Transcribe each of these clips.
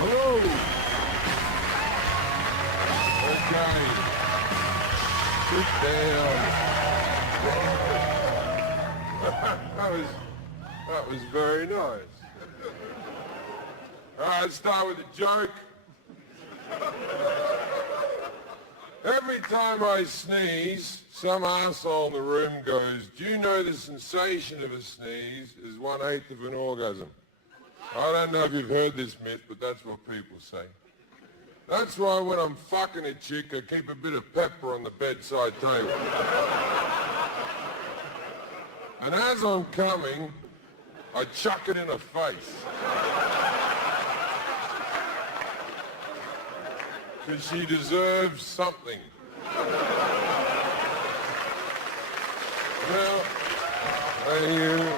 Hello. Okay. Sit down. that was very nice. All right, let's start with a joke. Every time I sneeze, some arsehole in the room goes, "Do you know the sensation of a sneeze is 1/8 of an orgasm?" I don't know if you've heard this myth, but that's what people say. That's why when I'm fucking a chick, I keep a bit of pepper on the bedside table. And as I'm coming, I chuck it in her face. Because she deserves something. Well, thank you.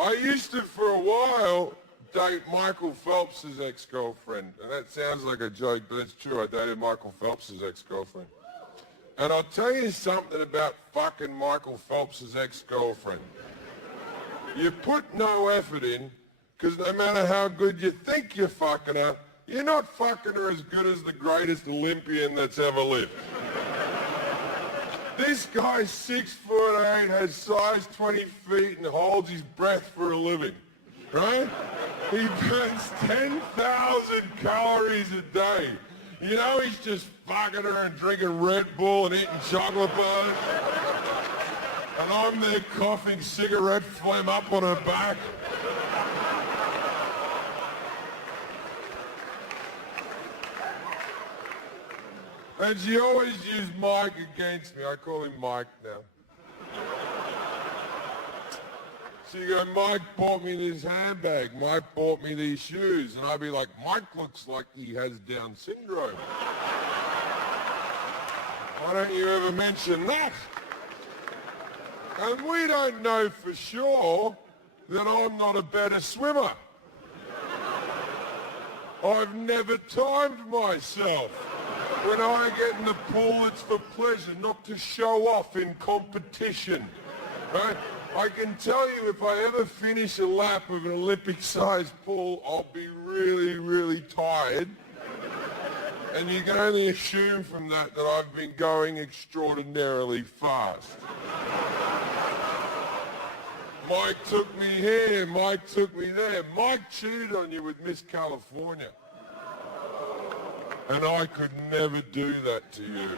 I used to, for a while, date Michael Phelps' ex-girlfriend. And that sounds like a joke, but it's true. I dated Michael Phelps' ex-girlfriend. And I'll tell you something about fucking Michael Phelps' ex-girlfriend. You put no effort in, because no matter how good you think you're fucking her, you're not fucking her as good as the greatest Olympian that's ever lived. This guy's 6'8", has size 20 feet, and holds his breath for a living, right? He burns 10,000 calories a day. You know he's just fucking her and drinking Red Bull and eating chocolate bars. And I'm there coughing cigarette phlegm up on her back. And she always used Mike against me. I call him Mike now. She'd go, "Mike bought me this handbag. Mike bought me these shoes." And I'd be like, "Mike looks like he has Down syndrome. Why don't you ever mention that?" And we don't know for sure that I'm not a better swimmer. I've never timed myself. When I get in the pool, it's for pleasure, not to show off in competition, right? I can tell you if I ever finish a lap of an Olympic-sized pool, I'll be really, really tired. And you can only assume from that that I've been going extraordinarily fast. Mike took me here, Mike took me there. Mike cheated on you with Miss California. And I could never do that to you.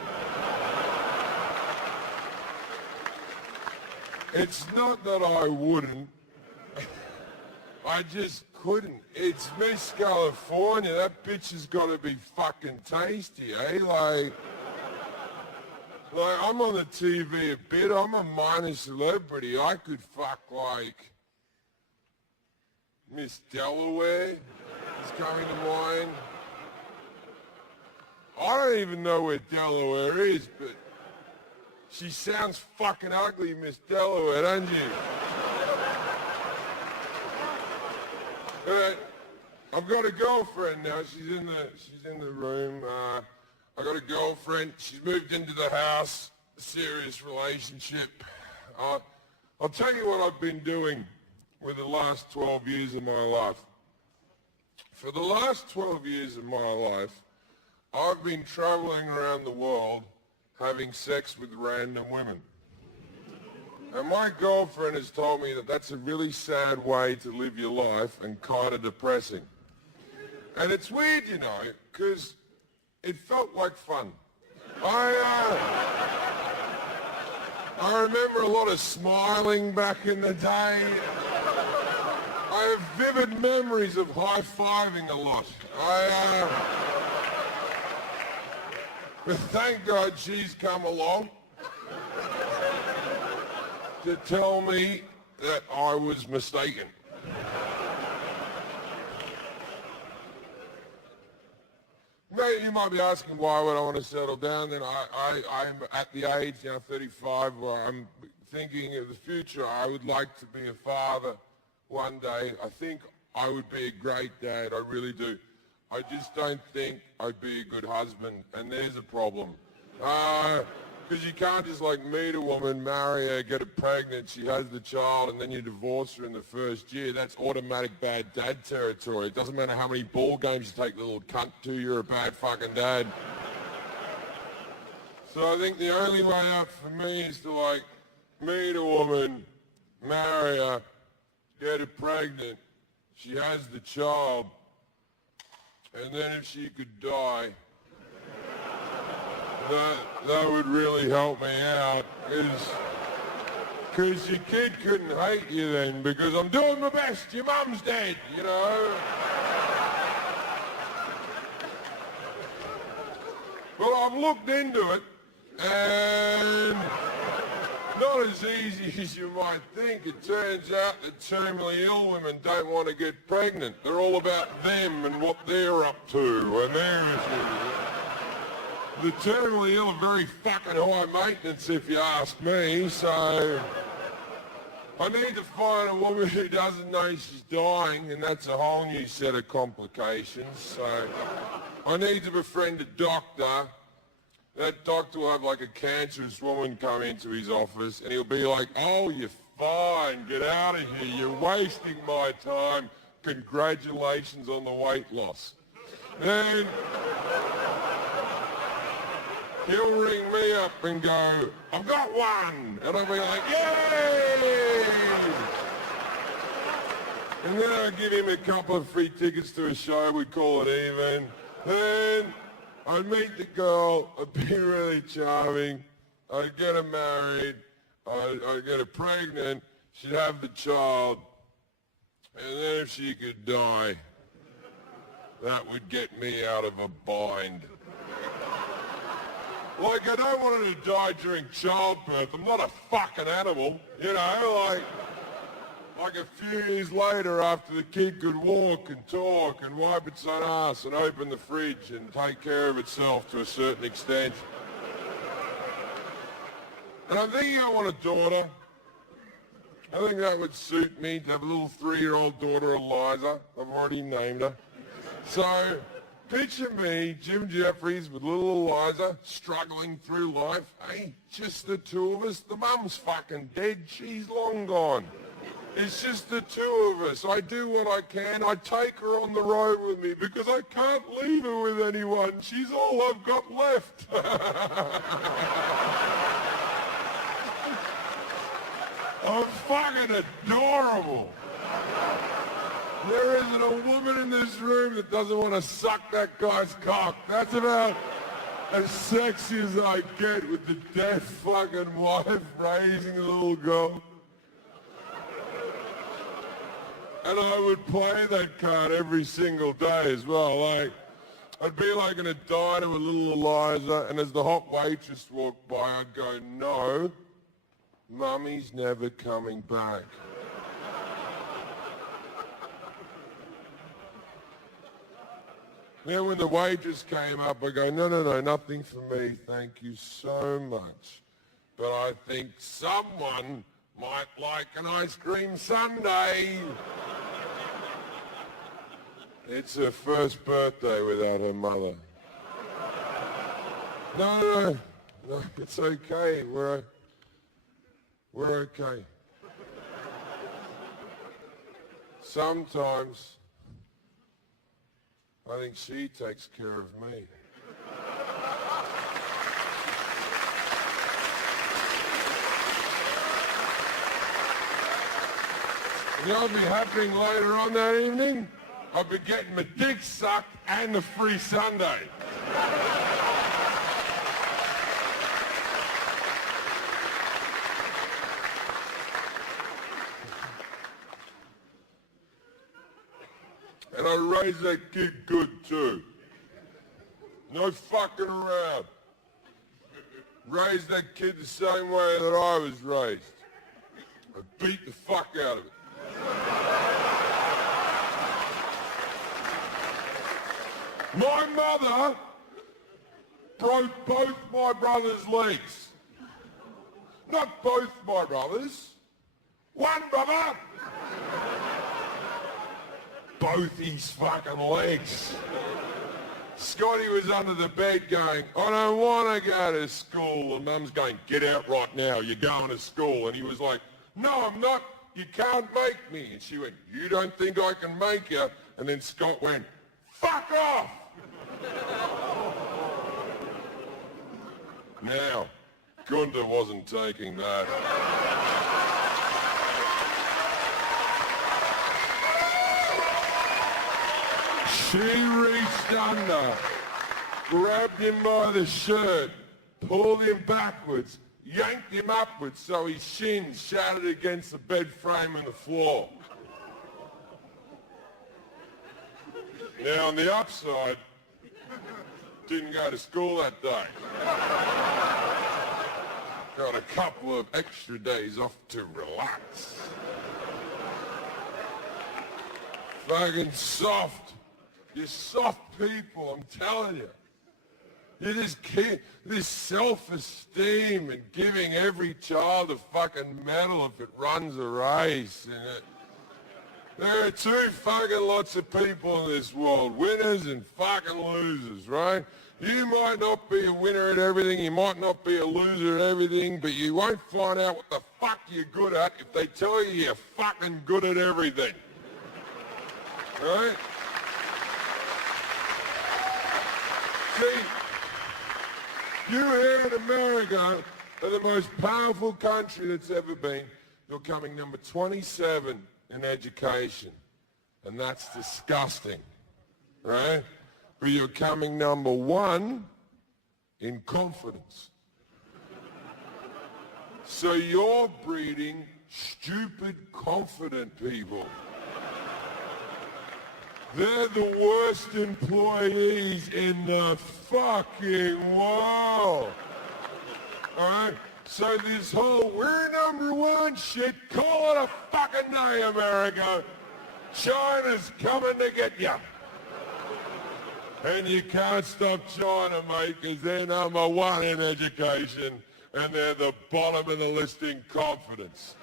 It's not that I wouldn't. I just couldn't. It's Miss California. That bitch has got to be fucking tasty, eh? Like I'm on the TV a bit. I'm a minor celebrity. I could fuck like Miss Delaware is coming to mind. I don't even know where Delaware is, but she sounds fucking ugly, Miss Delaware, doesn't you? But I've got a girlfriend now. She's in the room. I got a girlfriend. She's moved into the house. A serious relationship. I'll tell you what I've been doing with the last 12 years of my life. For the last 12 years of my life, I've been traveling around the world having sex with random women. And my girlfriend has told me that that's a really sad way to live your life and kind of depressing. And it's weird, you know, because it felt like fun. I remember a lot of smiling back in the day. I have vivid memories of high-fiving a lot. But thank God she's come along to tell me that I was mistaken. Mate, you might be asking why would I want to settle down. Then I'm at the age now, 35, where I'm thinking of the future. I would like to be a father one day. I think I would be a great dad. I really do. I just don't think I'd be a good husband, and there's a problem. Because you can't just like meet a woman, marry her, get her pregnant, she has the child, and then you divorce her in the first year. That's automatic bad dad territory. It doesn't matter how many ball games you take the little cunt to, you're a bad fucking dad. So I think the only way out for me is to like meet a woman, marry her, get her pregnant, she has the child, and then if she could die, that would really help me out, because your kid couldn't hate you then, because I'm doing my best, your mum's dead, you know. Well, I've looked into it, and not as easy as you might think. It turns out that terminally ill women don't want to get pregnant. They're all about them and what they're up to and their issues. The terminally ill are very fucking high maintenance, if you ask me, so I need to find a woman who doesn't know she's dying, and that's a whole new set of complications. So I need to befriend a doctor. That doctor will have like a cancerous woman come into his office, and he'll be like, "Oh, you're fine, get out of here, you're wasting my time, congratulations on the weight loss." Then he'll ring me up and go, "I've got one," and I'll be like, "Yay!" And then I'll give him a couple of free tickets to a show, we'd call it even. Then I'd meet the girl, I'd be really charming, I'd get her married, I'd get her pregnant, she'd have the child, and then if she could die, that would get me out of a bind. Like, I don't want her to die during childbirth. I'm not a fucking animal, you know, like a few years later after the kid could walk and talk and wipe its own ass and open the fridge and take care of itself to a certain extent. And I'm thinking I want a daughter. I think that would suit me to have a little 3-year-old daughter, Eliza. I've already named her. So picture me, Jim Jefferies, with little Eliza, struggling through life. Hey, just the two of us. The mum's fucking dead. She's long gone. It's just the two of us. I do what I can. I take her on the road with me because I can't leave her with anyone. She's all I've got left. I'm fucking adorable. There isn't a woman in this room that doesn't want to suck that guy's cock. That's about as sexy as I get with the deaf fucking wife raising a little girl. And I would play that card every single day as well. Like, I'd be like in a diner with little Eliza, and as the hot waitress walked by, I'd go, "No, Mummy's never coming back." Then when the waitress came up, I go, no, nothing for me, thank you so much. But I think someone might like an ice cream sundae. It's her first birthday without her mother. No, it's okay. We're okay. Sometimes I think she takes care of me. You know what'll be happening later on that evening? I'll be getting my dick sucked and the free sundae. And I raised that kid good too. No fucking around. Raised that kid the same way that I was raised. I beat the fuck out of it. My mother broke both my brother's legs. Not both my brothers. One brother. Both his fucking legs. Scotty was under the bed going, I don't want to go to school. And Mum's going, get out right now, you're going to school. And he was like, no, I'm not, you can't make me. And she went, you don't think I can make you? And then Scott went, fuck off! Now, Gunda wasn't taking that. She reached under, grabbed him by the shirt, pulled him backwards, yanked him upwards so his shins shattered against the bed frame and the floor. Now on the upside, didn't go to school that day. Got a couple of extra days off to relax. Fucking soft. You're soft people, I'm telling you. You just keep this self-esteem and giving every child a fucking medal if it runs a race. There are two fucking lots of people in this world, winners and fucking losers, right? You might not be a winner at everything, you might not be a loser at everything, but you won't find out what the fuck you're good at if they tell you you're fucking good at everything. Right? See, you here in America are the most powerful country that's ever been. You're coming number 27 in education, and that's disgusting, right? But you're coming number 1 in confidence. So you're breeding stupid, confident people. They're the worst employees in the fucking world. All right? So this whole we're number 1 shit, call it a fucking day, America. China's coming to get you. And you can't stop China, mate, because they're number 1 in education and they're the bottom of the list in confidence.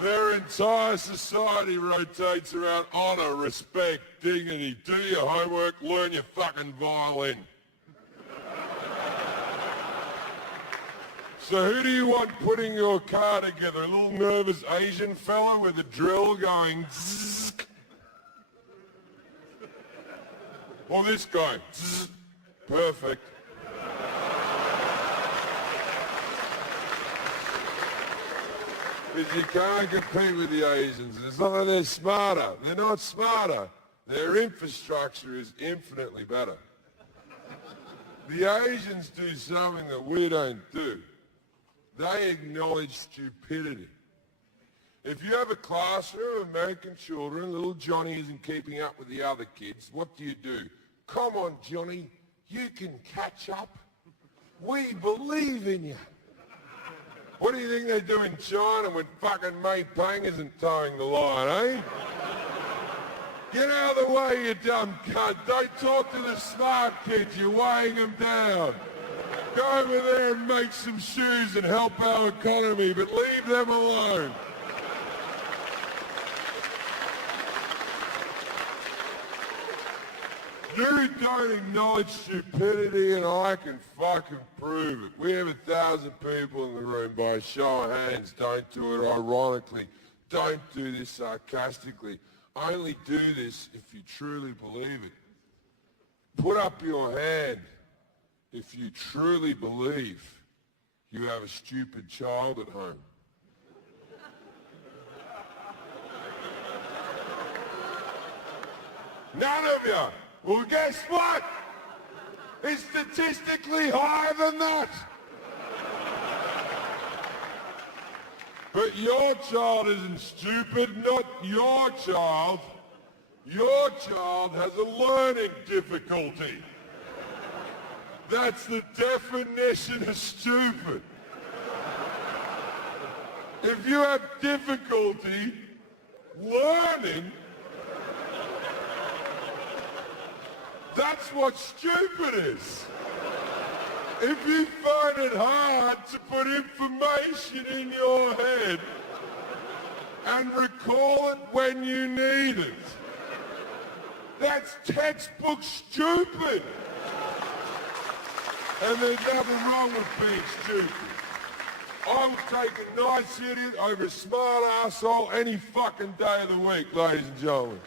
Their entire society rotates around honour, respect, dignity. Do your homework, learn your fucking violin. So who do you want putting your car together? A little nervous Asian fella with a drill going zzz? Or this guy? Zzz. Perfect. Because you can't compete with the Asians. It's not that they're smarter. They're not smarter. Their infrastructure is infinitely better. The Asians do something that we don't do. They acknowledge stupidity. If you have a classroom of American children, little Johnny isn't keeping up with the other kids, what do? Come on, Johnny, you can catch up. We believe in you. What do you think they do in China when fucking Mei Pang isn't towing the line, eh? Get out of the way, you dumb cunt. Don't talk to the smart kids. You're weighing them down. Go over there and make some shoes and help our economy, but leave them alone. You don't acknowledge stupidity and I can fucking prove it. We have 1,000 people in the room. By a show of hands, don't do it ironically. Don't do this sarcastically. Only do this if you truly believe it. Put up your hand if you truly believe you have a stupid child at home. None of you. Well, guess what? It's statistically higher than that. But your child isn't stupid, not your child. Your child has a learning difficulty. That's the definition of stupid. If you have difficulty learning, that's what stupid is. If you find it hard to put information in your head and recall it when you need it, That's textbook stupid. And there's nothing wrong with being stupid. I will take a nice idiot over a smart arsehole any fucking day of the week, ladies and gentlemen.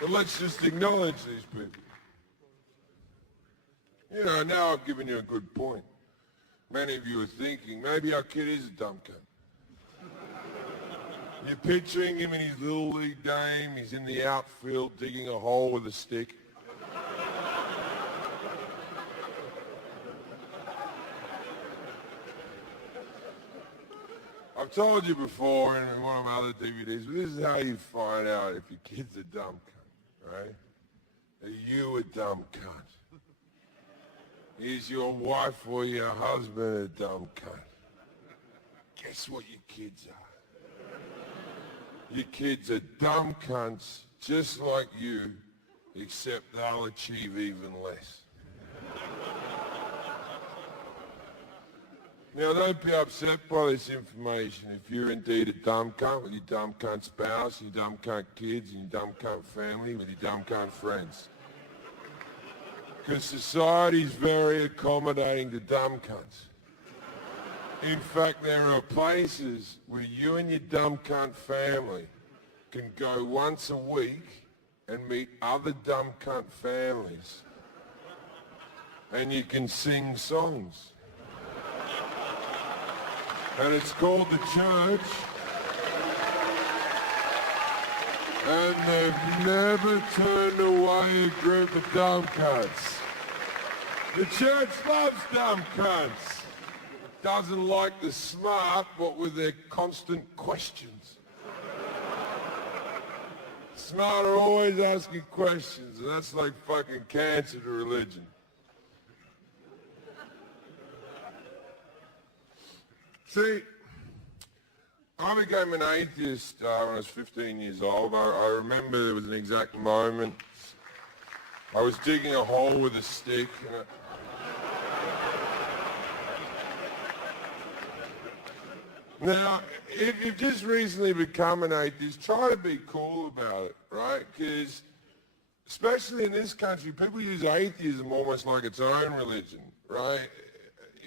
But let's just acknowledge these people. You know, now I've given you a good point. Many of you are thinking, maybe our kid is a dumb cunt. You're picturing him in his little league game, he's in the outfield digging a hole with a stick. I've told you before in one of my other DVDs, but this is how you find out if your kid's a dumb cunt, right? Are you a dumb cunt? Is your wife or your husband a dumb cunt? Guess what your kids are? Your kids are dumb cunts just like you, except they'll achieve even less. Now, don't be upset by this information if you're indeed a dumb cunt with your dumb cunt spouse, your dumb cunt kids, and your dumb cunt family, with your dumb cunt friends. Because society's very accommodating to dumb cunts. In fact, there are places where you and your dumb cunt family can go once a week and meet other dumb cunt families. And you can sing songs. And it's called the church. And they've never turned away a group of dumb cunts. The church loves dumb cunts. Doesn't like the smart, what with their constant questions. Smart are always asking questions, and that's like fucking cancer to religion. See, I became an atheist when I was 15 years old. I remember there was an exact moment. I was digging a hole with a stick. Now, if you've just recently become an atheist, try to be cool about it, right? Because, especially in this country, people use atheism almost like its own religion, right?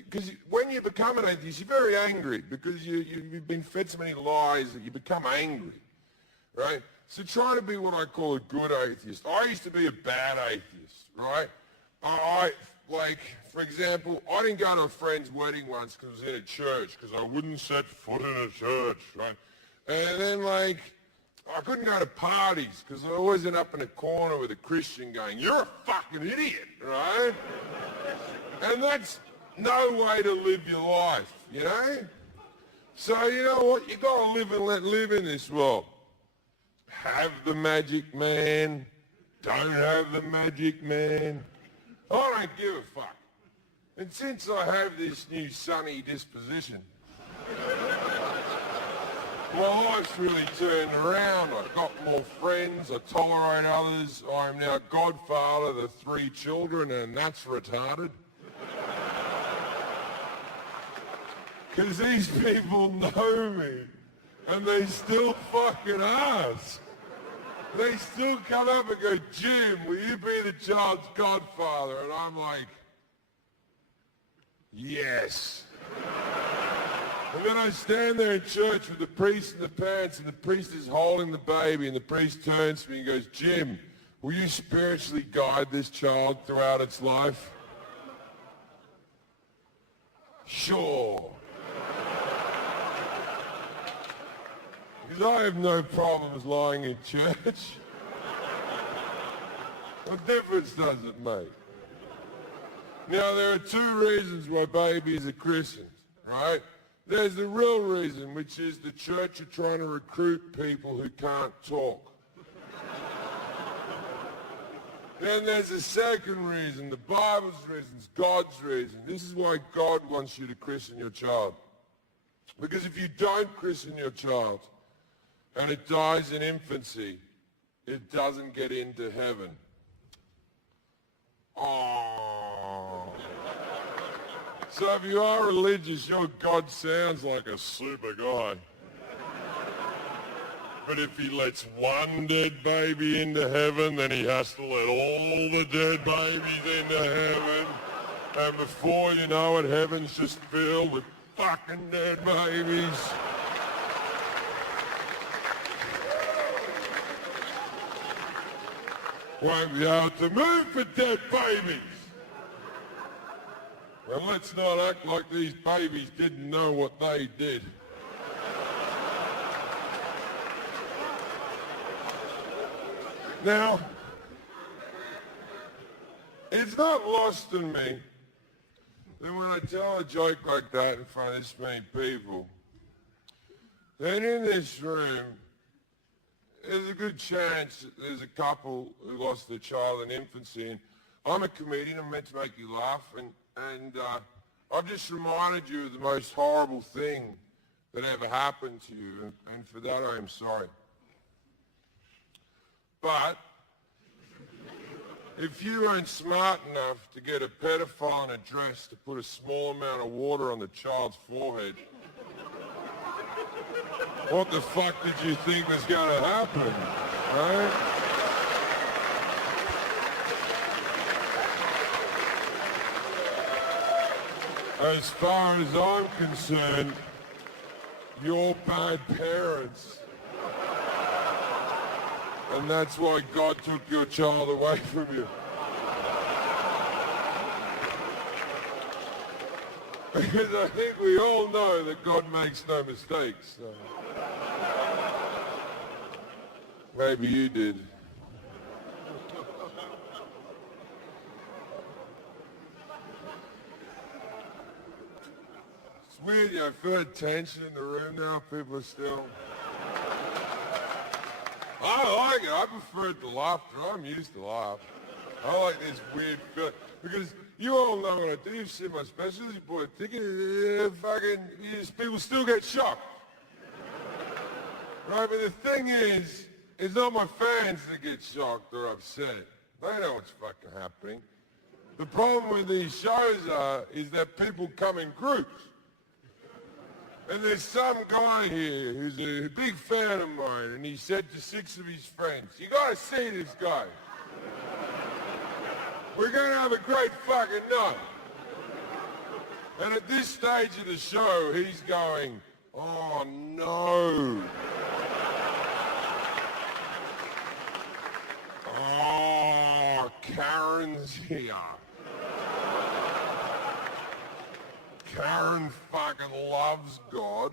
Because when you become an atheist, you're very angry because you've been fed so many lies that you become angry, right? So try to be what I call a good atheist. I used to be a bad atheist, right? Like, for example, I didn't go to a friend's wedding once because I was in a church because I wouldn't set foot in a church, right? And then, like, I couldn't go to parties because I always end up in a corner with a Christian going, "You're a fucking idiot," right? And that's no way to live your life, you know? So, you know what? You got to live and let live in this world. Have the magic man. Don't have the magic man. I don't give a fuck. And since I have this new sunny disposition, my life's really turned around. I've got more friends. I tolerate others. I'm now godfather to 3 children, and that's retarded. Because these people know me, and they still fucking ask. They still come up and go, "Jim, will you be the child's godfather?" And I'm like, "Yes." And then I stand there in church with the priest and the parents, and the priest is holding the baby, and the priest turns to me and goes, "Jim, will you spiritually guide this child throughout its life?" Sure. Because I have no problems lying in church. What difference does it make? Now, there are 2 reasons why babies are Christians, right? There's the real reason, which is the church are trying to recruit people who can't talk. Then there's a second reason, the Bible's reason, God's reason. This is why God wants you to christen your child. Because if you don't christen your child, and it dies in infancy, it doesn't get into heaven. Oh. So if you are religious, your God sounds like a super guy. But if he lets one dead baby into heaven, then he has to let all the dead babies into heaven. And before you know it, heaven's just filled with fucking dead babies. Won't be able to move for dead babies. Well, let's not act like these babies didn't know what they did. Now, it's not lost on me that when I tell a joke like that in front of this many people, then in this room, there's a good chance that there's a couple who lost their child in infancy. And I'm a comedian, I'm meant to make you laugh, and I've just reminded you of the most horrible thing that ever happened to you, and for that I am sorry. But if you weren't smart enough to get a pedophile in a dress to put a small amount of water on the child's forehead, what the fuck did you think was going to happen, right? As far as I'm concerned, you're bad parents. And that's why God took your child away from you. Because I think we all know that God makes no mistakes. So. Maybe you did. It's weird, I feel tension in the room now. People are still... I like it. I prefer the laughter. I'm used to laugh. I like this weird feeling. Because you all know when I do shit, my specialty boy, thinking, people still get shocked. Right? But the thing is, it's not my fans that get shocked or upset. They know what's fucking happening. The problem with these shows is that people come in groups. And there's some guy here who's a big fan of mine, and he said to 6 of his friends, you gotta see this guy. We're gonna have a great fucking night. And at this stage of the show, he's going, oh no. Oh, Karen's here. Karen fucking loves God.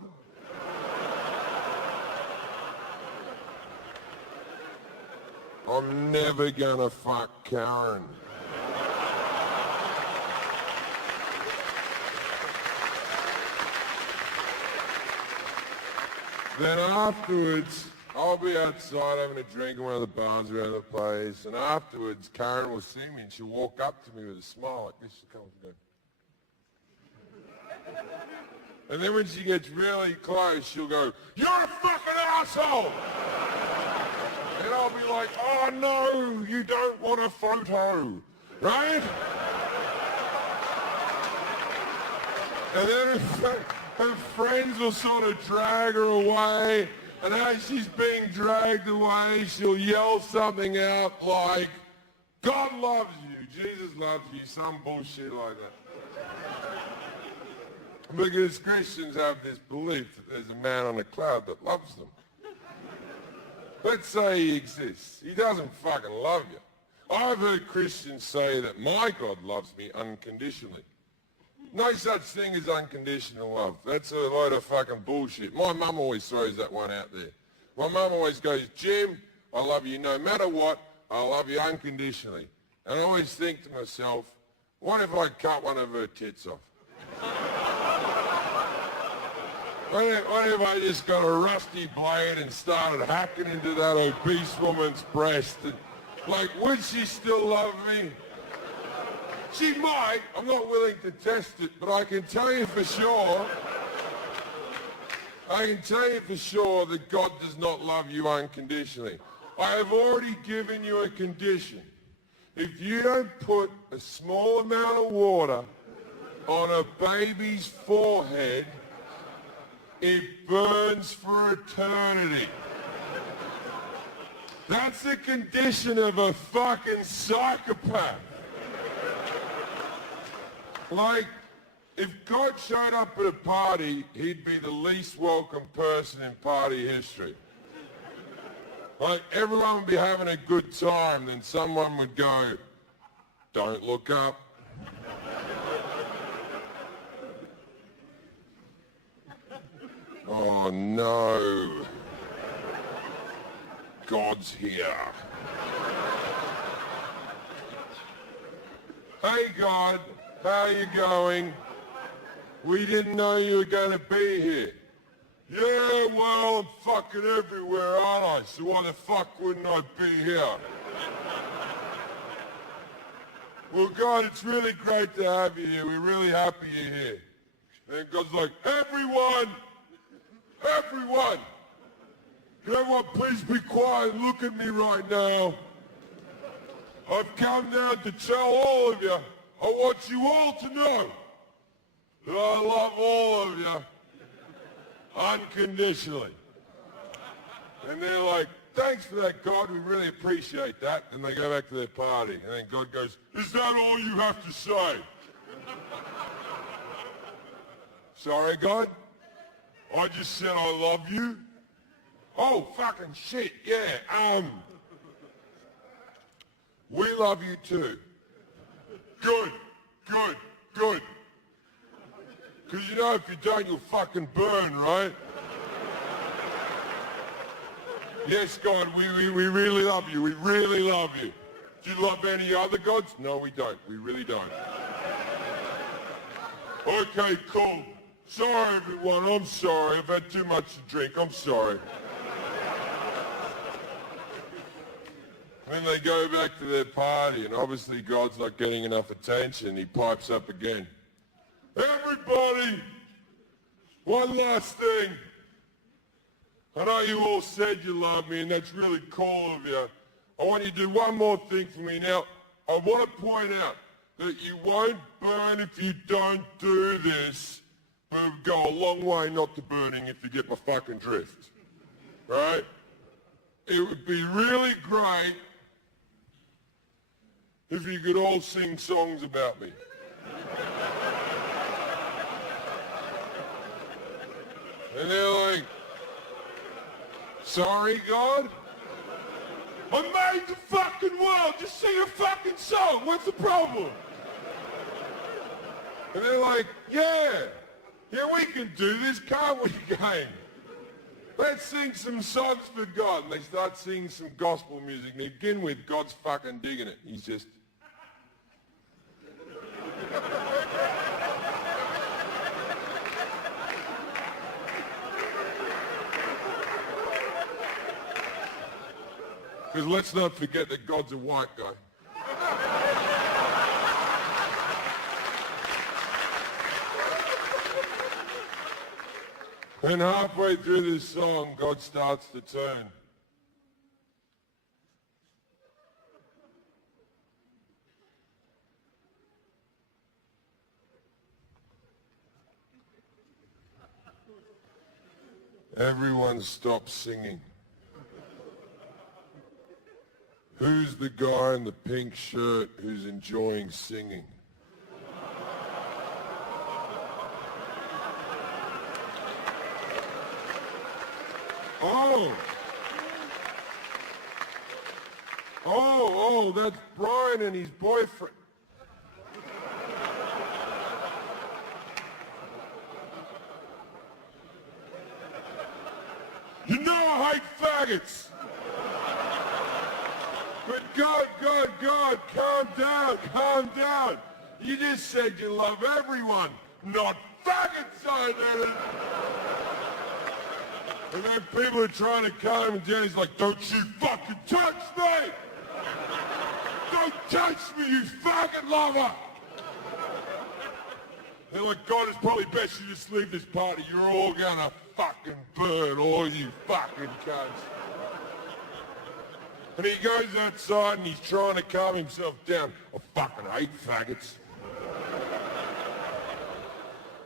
I'm never gonna fuck Karen. Then afterwards, I'll be outside having a drink in one of the bars around the place, and afterwards, Karen will see me and she'll walk up to me with a smile like this. She'll come and go. And then when she gets really close, she'll go, you're a fucking asshole! And I'll be like, oh no, you don't want a photo, right? And then her friends will sort of drag her away, and as she's being dragged away, she'll yell something out like, God loves you, Jesus loves you, some bullshit like that. Because Christians have this belief that there's a man on a cloud that loves them. Let's say he exists. He doesn't fucking love you. I've heard Christians say that my God loves me unconditionally. No such thing as unconditional love. That's a load of fucking bullshit. My mum always throws that one out there. My mum always goes, Jim, I love you no matter what. I love you unconditionally. And I always think to myself, what if I cut one of her tits off? What if I just got a rusty blade and started hacking into that obese woman's breast? And, like, would she still love me? She might. I'm not willing to test it, but I can tell you for sure, that God does not love you unconditionally. I have already given you a condition. If you don't put a small amount of water on a baby's forehead, it burns for eternity. That's the condition of a fucking psychopath. Like, if God showed up at a party, he'd be the least welcome person in party history. Like, everyone would be having a good time, then someone would go, "Don't look up." Oh no. God's here. Hey God, how are you going? We didn't know you were going to be here. Yeah, well, I'm fucking everywhere, aren't I? So why the fuck wouldn't I be here? Well, God, it's really great to have you here. We're really happy you're here. And God's like, everyone, can everyone please be quiet and look at me right now? I've come down to tell all of you, I want you all to know that I love all of you unconditionally. And they're like, thanks for that, God, we really appreciate that. And they go back to their party. And then God goes, is that all you have to say? Sorry, God? I just said I love you? Oh, fucking shit, yeah, we love you too. Good. Because you know if you don't, you'll fucking burn, right? Yes, God, we really love you. We really love you. Do you love any other gods? No, we don't. We really don't. Okay, cool. Sorry, everyone. I'm sorry. I've had too much to drink. I'm sorry. Then they go back to their party, and obviously God's not getting enough attention. He pipes up again. Everybody, one last thing. I know you all said you love me, and that's really cool of you. I want you to do one more thing for me. Now, I want to point out that you won't burn if you don't do this, but it would go a long way not to burning if you get my fucking drift. Right? It would be really great if you could all sing songs about me. And they're like, sorry, God? I made the fucking world. Just sing a fucking song. What's the problem? And they're like, yeah, we can do this, can't we, gang? Let's sing some songs for God. And they start singing some gospel music. And they begin with, God's fucking digging it. He's just... Because let's not forget that God's a white guy. And halfway through this song, God starts to turn. Everyone stops singing. Who's the guy in the pink shirt who's enjoying singing? Oh, that's Brian and his boyfriend. You know I hate faggots. But God, calm down. You just said you love everyone, not faggots, I did. And then people are trying to calm him down. He's like, don't you fucking touch me! Don't touch me, you faggot lover! They're like, God, it's probably best you just leave this party. You're all gonna fucking burn, all you fucking cunts. And he goes outside and he's trying to calm himself down. I fucking hate faggots.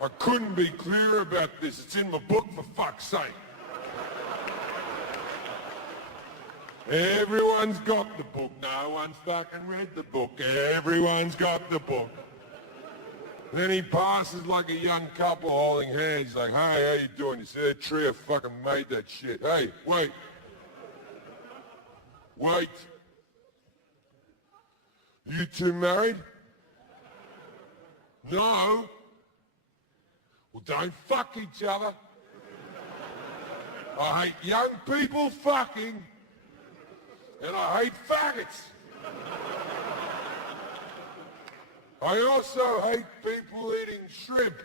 I couldn't be clearer about this. It's in my book, for fuck's sake. Everyone's got the book. No one's fucking read the book. Everyone's got the book. Then he passes like a young couple holding hands. He's like, hey, how you doing? You see that tree? I fucking made that shit. Hey, wait. Wait. You two married? No. Well, don't fuck each other. I hate young people fucking, and I hate faggots. I also hate people eating shrimp.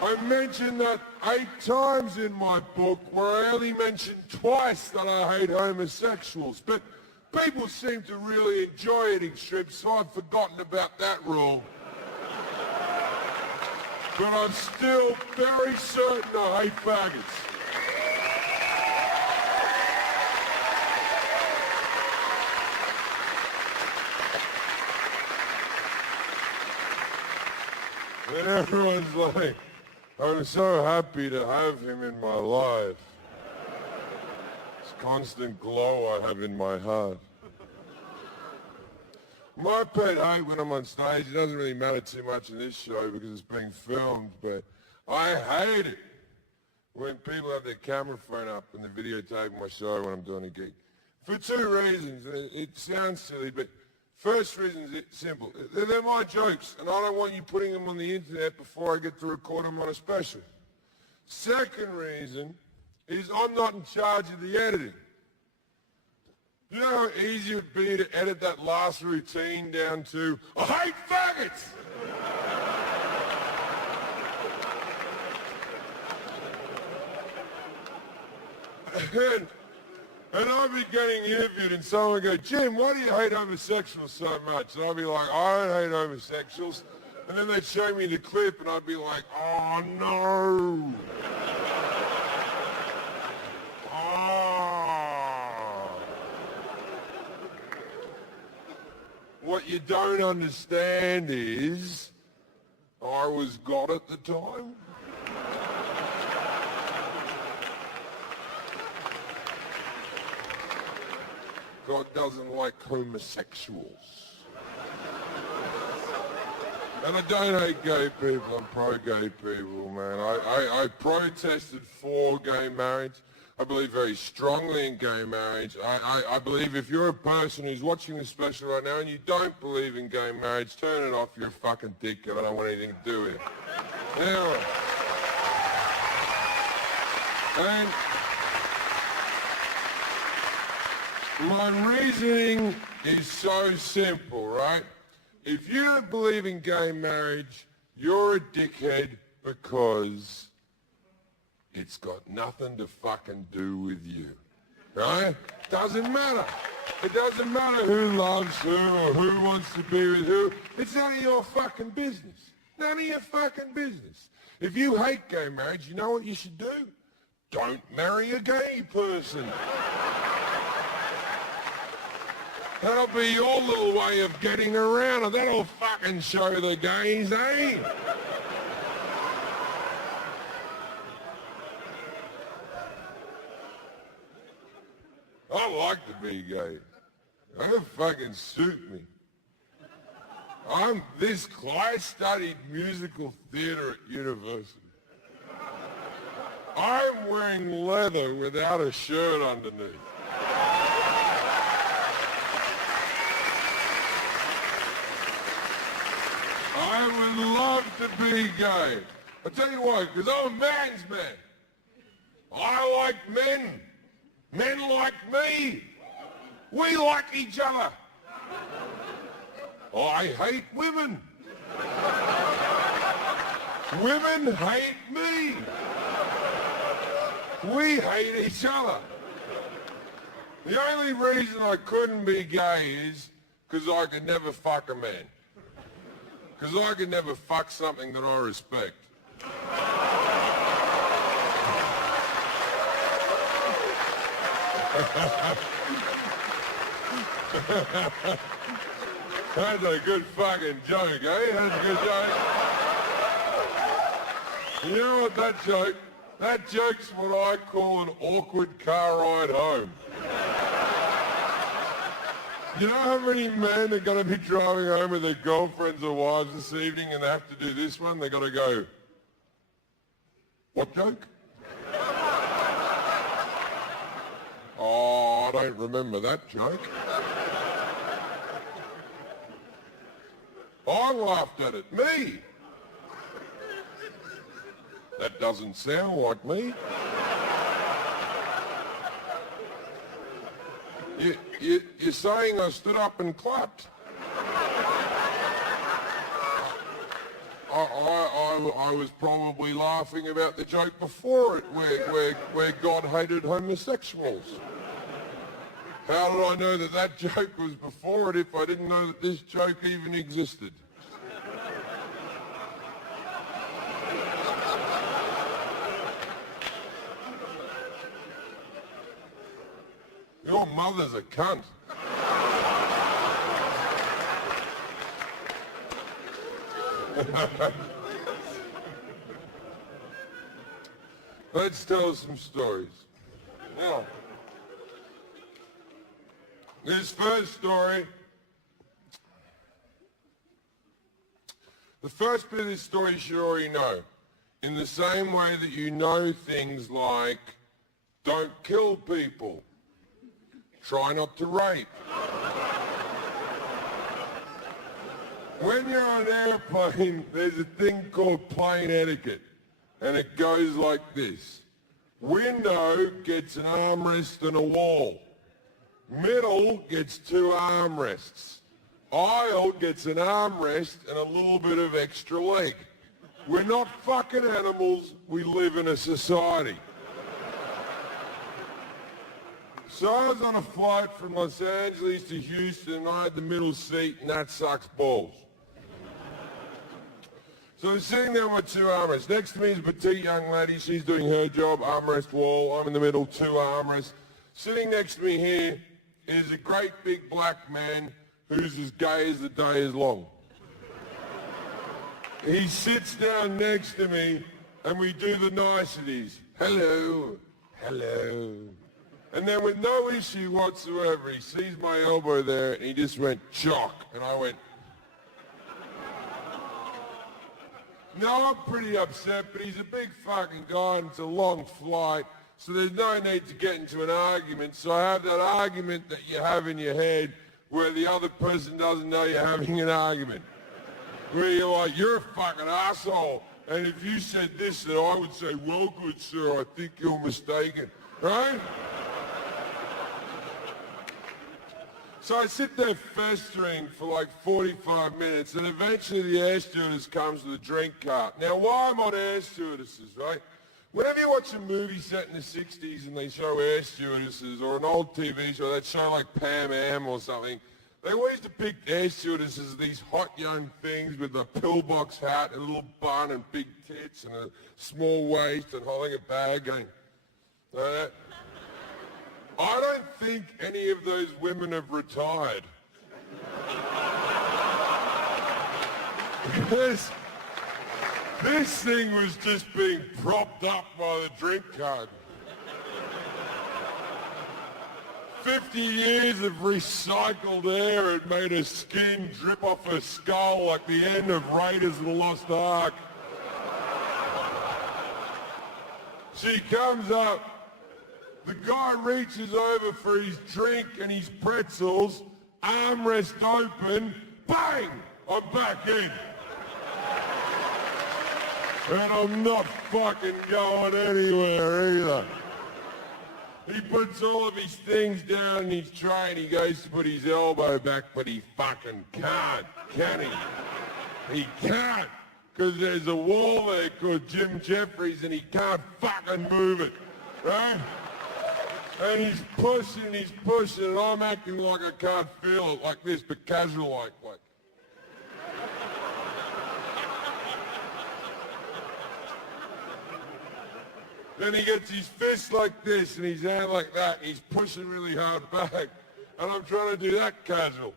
I mentioned that 8 times in my book, where I only mentioned twice that I hate homosexuals. But people seem to really enjoy eating shrimp, so I've forgotten about that rule. But I'm still very certain I hate faggots. And everyone's like, I'm so happy to have him in my life. This constant glow I have in my heart. My pet hate when I'm on stage, it doesn't really matter too much in this show because it's being filmed, but I hate it when people have their camera phone up and they're videotaping my show when I'm doing a gig. For 2 reasons. It sounds silly, but first reason is simple. They're my jokes, and I don't want you putting them on the internet before I get to record them on a special. Second reason is I'm not in charge of the editing. You know how easy it would be to edit that last routine down to, I hate faggots! And I'd be getting interviewed and someone would go, Jim, why do you hate homosexuals so much? And I'd be like, I don't hate homosexuals. And then they'd show me the clip and I'd be like, oh no. What you don't understand is I was God at the time. God doesn't like homosexuals. And I don't hate gay people, I'm pro-gay people, man. I protested for gay marriage. I believe very strongly in gay marriage. I believe if you're a person who's watching this special right now and you don't believe in gay marriage, turn it off, you're a fucking dick and I don't want anything to do with it. Anyway. And my reasoning is so simple, right? If you don't believe in gay marriage, you're a dickhead because it's got nothing to fucking do with you, right? Doesn't matter. It doesn't matter who loves who or who wants to be with who. It's none of your fucking business. None of your fucking business. If you hate gay marriage, you know what you should do? Don't marry a gay person. That'll be your little way of getting around it. That'll fucking show the gays, eh? I like to be gay. That'll fucking suit me. I studied musical theater at university. I'm wearing leather without a shirt underneath. I would love to be gay. I'll tell you why, because I'm a man's man. I like men. Men like me. We like each other. I hate women. Women hate me. We hate each other. The only reason I couldn't be gay is because I could never fuck a man. Because I could never fuck something that I respect. That's a good fucking joke, eh? That's a good joke. You know what, that joke's what I call an awkward car ride home. You know how many men are going to be driving home with their girlfriends or wives this evening and they have to do this one? They got to go, what joke? Oh, I don't remember that joke. I laughed at it. Me. That doesn't sound like me. You're saying I stood up and clapped? I was probably laughing about the joke before it, where God hated homosexuals. How did I know that joke was before it if I didn't know that this joke even existed? Your mother's a cunt. Let's tell some stories. Now, this first story, the first bit of this story you should already know. In the same way that you know things like, don't kill people, try not to rape. When you're on an airplane, there's a thing called plane etiquette, and it goes like this. Window gets an armrest and a wall. Middle gets 2 armrests. Aisle gets an armrest and a little bit of extra leg. We're not fucking animals, we live in a society. So I was on a flight from Los Angeles to Houston and I had the middle seat and that sucks balls. So I'm sitting there with 2 armrests. Next to me is a petite young lady, she's doing her job, armrest wall, I'm in the middle, 2 armrests. Sitting next to me here is a great big black man who's as gay as the day is long. He sits down next to me and we do the niceties. Hello, hello. And then with no issue whatsoever, he sees my elbow there and he just went, chock. And I went, no, I'm pretty upset, but he's a big fucking guy and it's a long flight, so there's no need to get into an argument. So I have that argument that you have in your head where the other person doesn't know you're having an argument. Where you're like, you're a fucking asshole. And if you said this, then I would say, well, good sir, I think you're mistaken. Right? So I sit there festering for like 45 minutes and eventually the air stewardess comes with a drink cart. Now why I'm on air stewardesses, right? Whenever you watch a movie set in the 60s and they show air stewardesses or an old TV show, that show like Pam Am or something, they always depict air stewardesses as these hot young things with a pillbox hat and a little bun and big tits and a small waist and holding a bag going, like that. I don't think any of those women have retired. This thing was just being propped up by the drink cart. 50 years of recycled air had made her skin drip off her skull like the end of Raiders of the Lost Ark. She comes up. The guy reaches over for his drink and his pretzels, armrest open, bang! I'm back in. And I'm not fucking going anywhere either. He puts all of his things down in his tray and he goes to put his elbow back, but he fucking can't, can he? He can't, because there's a wall there called Jim Jefferies and he can't fucking move it, right? And he's pushing, and I'm acting like I can't feel it, like this, but casual like. Then he gets his fist like this and his hand like that, and he's pushing really hard back. And I'm trying to do that casual.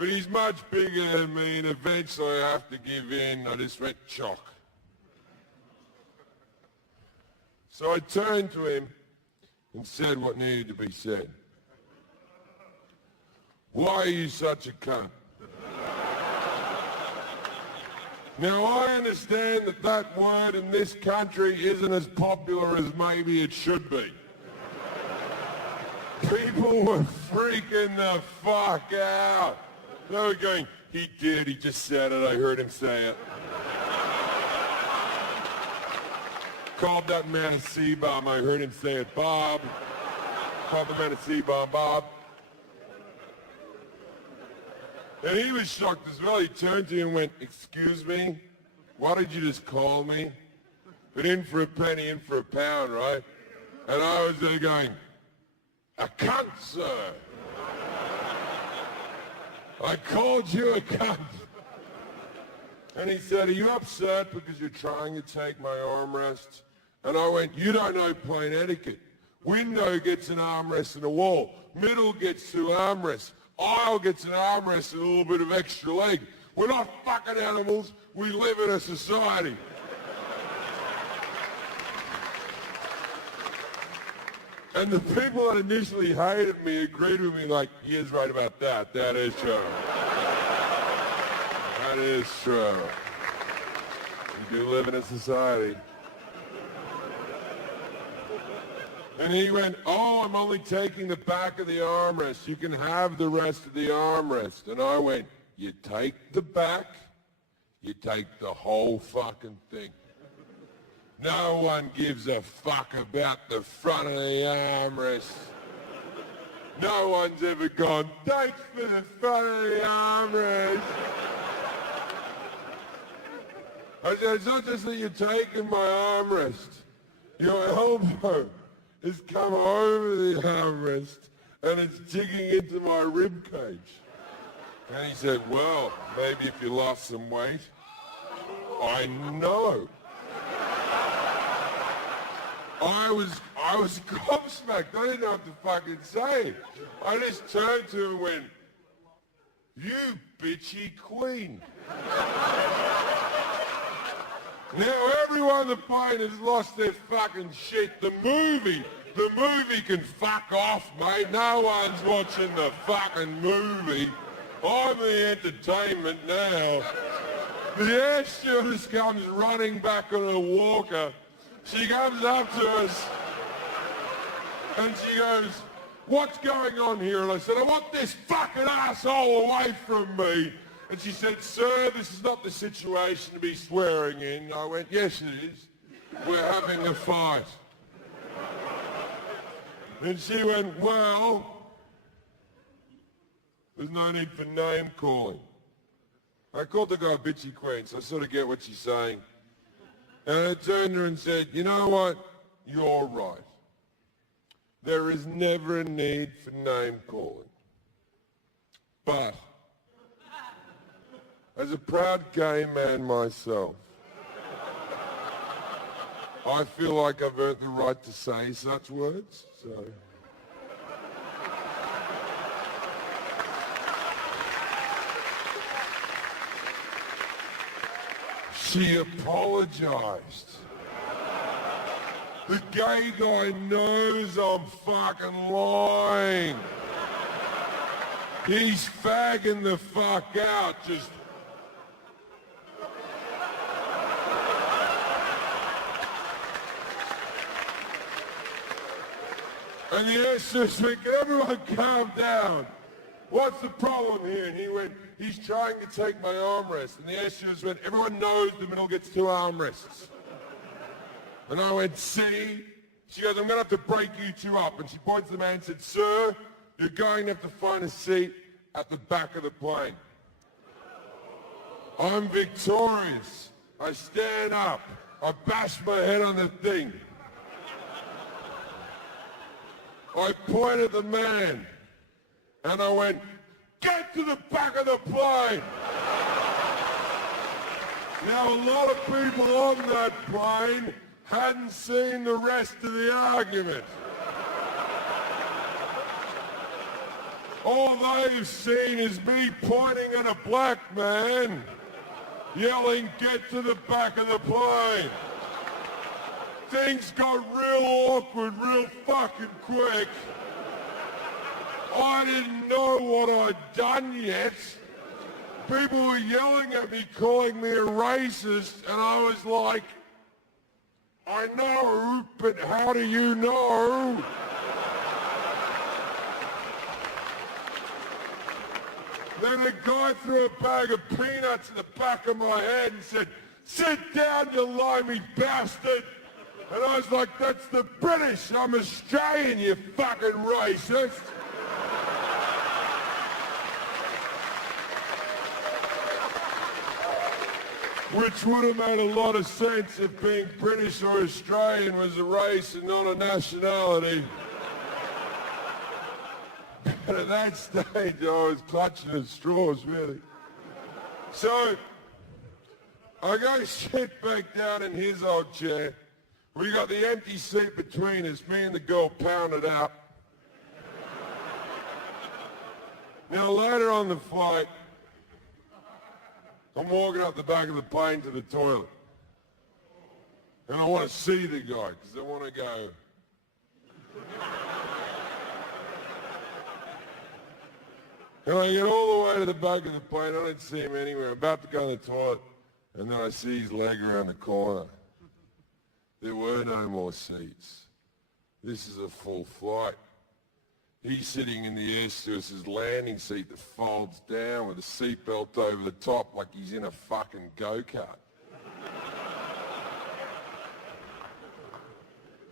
But he's much bigger than me, and eventually I have to give in. I just went chock. So I turned to him and said what needed to be said. Why are you such a cunt? Now, I understand that that word in this country isn't as popular as maybe it should be. People were freaking the fuck out. They were going, he just said it, I heard him say it. Called that man a C-bomb, I heard him say it, Bob. Called the man a C-bomb, Bob. And he was shocked as well. He turned to me and went, excuse me, why did you just call me? But in for a penny, in for a pound, right? And I was there going, a cunt, sir. I called you a cunt. And he said, are you upset because you're trying to take my armrest? And I went, you don't know plane etiquette. Window gets an armrest and a wall. Middle gets two armrests. Aisle gets an armrest and a little bit of extra leg. We're not fucking animals. We live in a society. And the people that initially hated me agreed with me like, he is right about that. That is true. That is true. We do live in a society. And he went, oh, I'm only taking the back of the armrest. You can have the rest of the armrest. And I went, you take the back, you take the whole fucking thing. No one gives a fuck about the front of the armrest. No one's ever gone, thanks for the front of the armrest. I said, it's not just that you're taking my armrest. Your elbow has come over the armrest and it's digging into my rib cage. And he said, well, maybe if you lost some weight. I know. I was gobsmacked. I didn't know what to fucking say. I just turned to him and went, you bitchy queen. Now everyone on the plane has lost their fucking shit. The movie can fuck off, mate. No one's watching the fucking movie. I'm the entertainment now. The air stewardess comes running back on a walker. She comes up to us and she goes, what's going on here? And I said, I want this fucking asshole away from me. And she said, sir, this is not the situation to be swearing in. I went, yes, it is. We're having a fight. And she went, well, there's no need for name calling. I called the guy bitchy queen, so I sort of get what she's saying. And I turned to her and said, you know what? You're right. There is never a need for name calling. But as a proud gay man myself, I feel like I've earned the right to say such words, so. She apologized. The gay guy knows I'm fucking lying. He's fagging the fuck out, just. And the air stewardess went, can everyone calm down? What's the problem here? And he went, he's trying to take my armrest. And the air stewardess went, everyone knows the middle gets two armrests. And I went, see? She goes, I'm going to have to break you two up. And she points to the man and said, sir, you're going to have to find a seat at the back of the plane. I'm victorious. I stand up. I bash my head on the thing. I pointed at the man and I went, get to the back of the plane. Now a lot of people on that plane hadn't seen the rest of the argument. All they've seen is me pointing at a black man, yelling, "Get to the back of the plane." Things got real awkward real fucking quick. I didn't know what I'd done yet. People were yelling at me, calling me a racist, and I was like, I know, but how do you know? Then a guy threw a bag of peanuts in the back of my head and said, "Sit down, you limey bastard." And I was like, "That's the British. I'm Australian, you fucking racist." Which would have made a lot of sense if being British or Australian was a race and not a nationality. But at that stage, I was clutching at straws, really. So, I go sit back down in his old chair. We got the empty seat between us, me and the girl pounded out. Now, later on the flight, I'm walking up the back of the plane to the toilet. And I want to see the guy, because I want to go. And I get all the way to the back of the plane, I don't see him anywhere. I'm about to go to the toilet, and then I see his leg around the corner. There were no more seats. This is a full flight. He's sitting in the air stewardess's landing seat that folds down with a seatbelt over the top like he's in a fucking go-kart.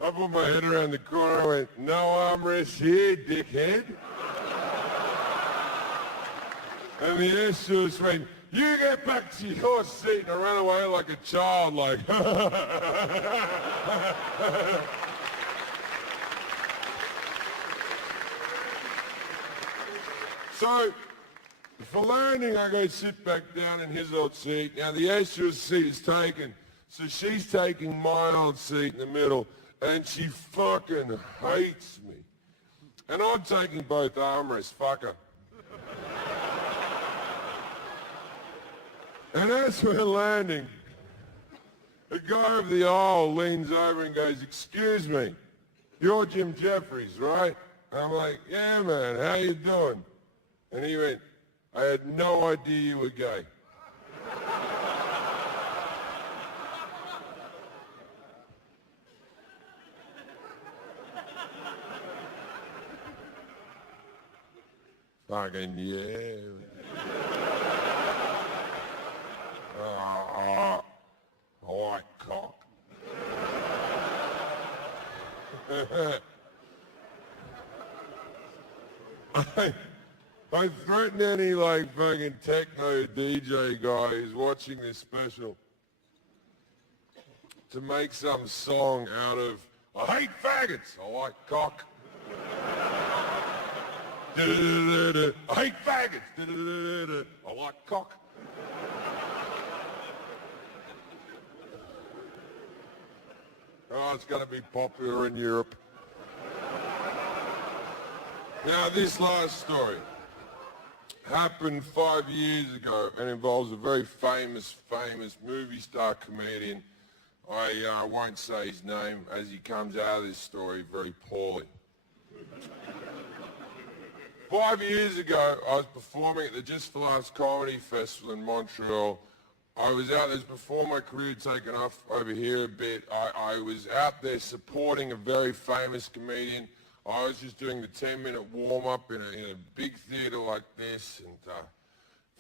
I put my head around the corner and went, "No armrest here, dickhead." And the air stewardess went, "You get back to your seat," and I ran away like a child, like, So, for landing, I go sit back down in his old seat. Now, the air stewardess seat is taken, so she's taking my old seat in the middle, and she fucking hates me. And I'm taking both armrests, fuck her. And as we're landing, the guy over the aisle leans over and goes, "Excuse me, you're Jim Jefferies, right?" And I'm like, "Yeah, man, how you doing?" And he went, "I had no idea you were gay." Fucking yeah. I like cock. I threaten any like fucking techno DJ guy who's watching this special to make some song out of "I hate faggots, I like cock." I hate faggots, I like cock. Oh, it's going to be popular in Europe. Now, this last story happened 5 years ago and involves a very famous movie star comedian. I won't say his name as he comes out of this story very poorly. 5 years ago, I was performing at the Just for Laughs Comedy Festival in Montreal. I was out there before my career had taken off over here a bit. I was out there supporting a very famous comedian. I was just doing the 10-minute warm-up in a big theatre like this. And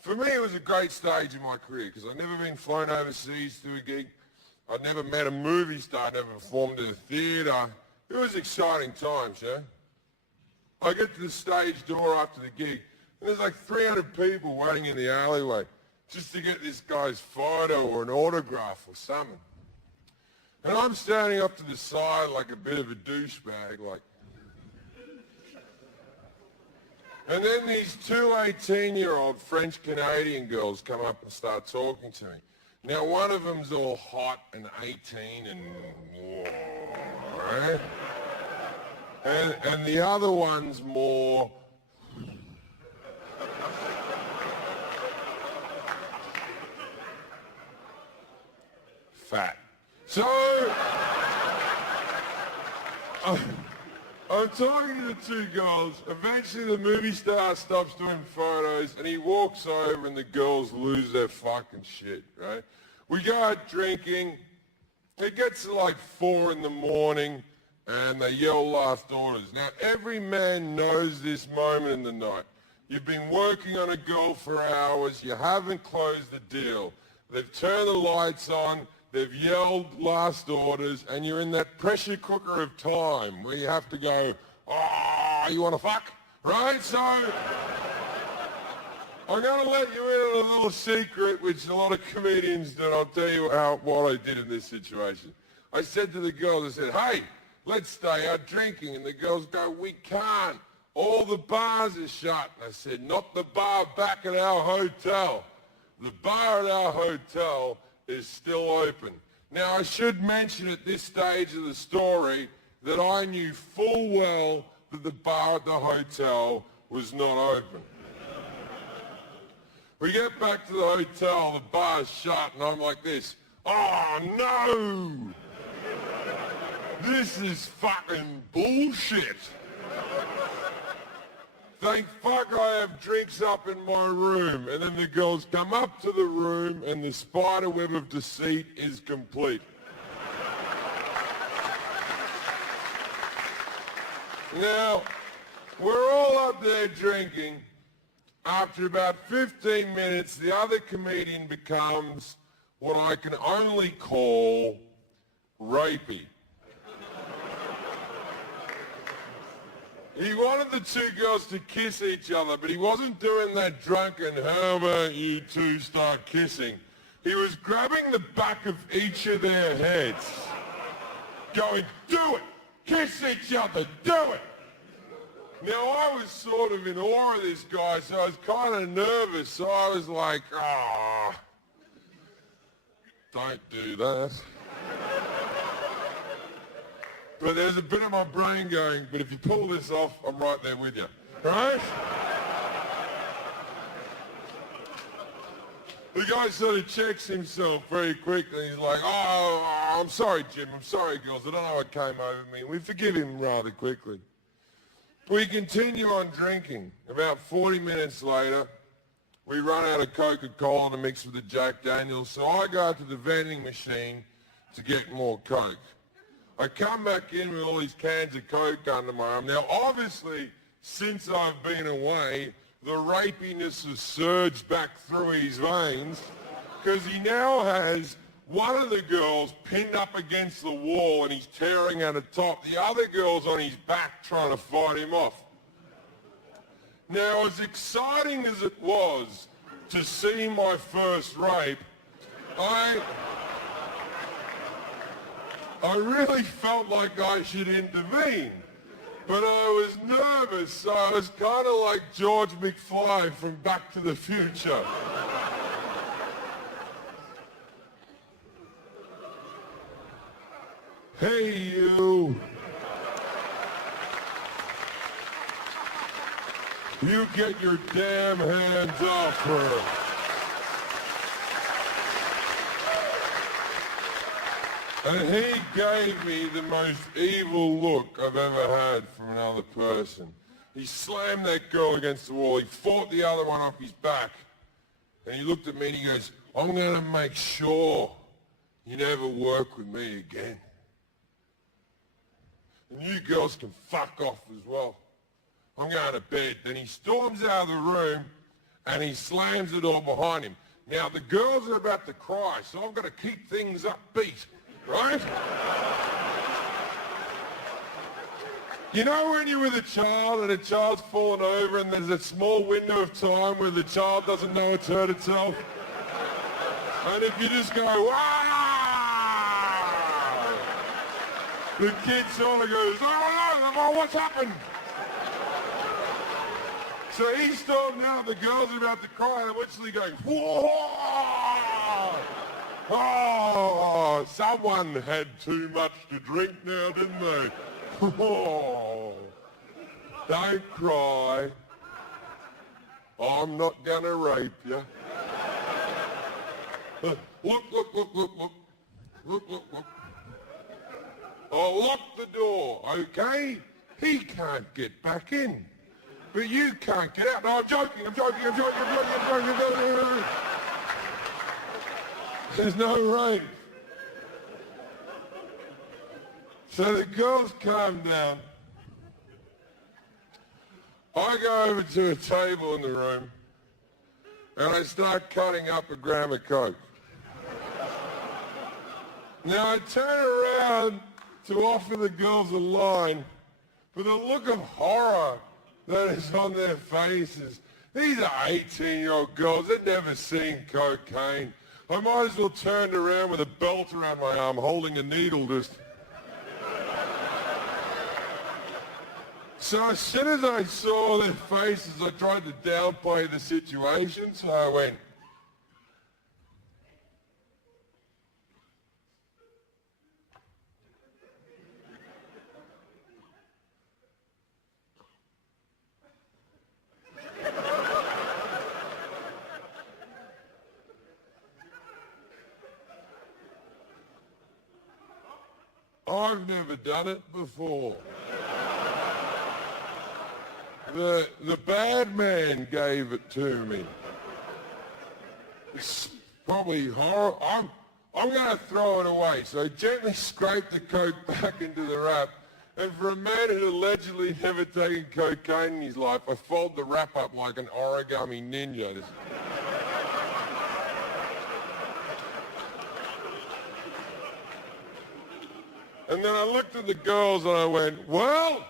for me, it was a great stage in my career because I'd never been flown overseas to a gig. I'd never met a movie star, never performed in a theatre. It was exciting times, you know. I get to the stage door after the gig, and there's like 300 people waiting in the alleyway just to get this guy's photo or an autograph or something. And I'm standing up to the side like a bit of a douchebag, like. And then these two 18-year-old French-Canadian girls come up and start talking to me. Now, one of them's all hot and 18 and, right? And the other one's more, fat. So, I'm talking to the two girls. Eventually the movie star stops doing photos and he walks over and the girls lose their fucking shit, right? We go out drinking. It gets to like 4 in the morning and they yell last orders. Now every man knows this moment in the night. You've been working on a girl for hours. You haven't closed the deal. They've turned the lights on. They've yelled last orders, and you're in that pressure cooker of time where you have to go, oh, you want to fuck? Right? So, I'm going to let you in on a little secret, which a lot of comedians do, and I'll tell you what I did in this situation. I said to the girls, I said, hey, let's stay out drinking. And the girls go, we can't. All the bars are shut. And I said, not the bar back at our hotel. The bar at our hotel is still open. Now, I should mention at this stage of the story that I knew full well that the bar at the hotel was not open. We get back to the hotel, the bar's shut, and I'm like this, oh no! This is fucking bullshit. Thank fuck I have drinks up in my room. And then the girls come up to the room and the spider web of deceit is complete. Now, we're all up there drinking. After about 15 minutes, the other comedian becomes what I can only call rapey. He wanted the two girls to kiss each other, but he wasn't doing that drunken, how about you two start kissing? He was grabbing the back of each of their heads, going, do it! Kiss each other, do it! Now, I was sort of in awe of this guy, so I was kind of nervous, so I was like, ah, don't do that. But there's a bit of my brain going, but if you pull this off, I'm right there with you. Right? The guy sort of checks himself very quickly. He's like, oh, I'm sorry, Jim. I'm sorry, girls. I don't know what came over me. We forgive him rather quickly. We continue on drinking. About 40 minutes later, we run out of Coca-Cola to mix with the Jack Daniels, so I go to the vending machine to get more Coke. I come back in with all these cans of Coke under my arm. Now, obviously, since I've been away, the rapiness has surged back through his veins because he now has one of the girls pinned up against the wall and he's tearing at the top. The other girl's on his back trying to fight him off. Now, as exciting as it was to see my first rape, I really felt like I should intervene, but I was nervous, so I was kind of like George McFly from Back to the Future. Hey, you. You get your damn hands off her. And he gave me the most evil look I've ever had from another person. He slammed that girl against the wall. He fought the other one off his back. And he looked at me and he goes, I'm going to make sure you never work with me again. And you girls can fuck off as well. I'm going to bed. Then he storms out of the room and he slams the door behind him. Now, the girls are about to cry, so I've got to keep things upbeat. Right? You know when you're with a child and a child's fallen over and there's a small window of time where the child doesn't know it's hurt itself? And if you just go, ah! The kid sort of goes, oh, what's happened? So he stormed out, the girls are about to cry and I'm literally going, whoa! Oh, someone had too much to drink now, didn't they? Oh, don't cry. I'm not gonna rape you. Look. Look. I'll lock the door, okay? He can't get back in. But you can't get out. No, I'm joking. There's no rain. So the girls calm down. I go over to a table in the room and I start cutting up a gram of coke. Now I turn around to offer the girls a line, but the look of horror that is on their faces. These are 18-year-old girls. They've never seen cocaine. I might as well turn around with a belt around my arm holding a needle just... So as soon as I saw their faces, I tried to downplay the situation, so I went, I've never done it before. The bad man gave it to me. It's probably horrible. I'm going to throw it away. So I gently scrape the coke back into the wrap. And for a man who allegedly never taken cocaine in his life, I fold the wrap up like an origami ninja. And then I looked at the girls and I went, well,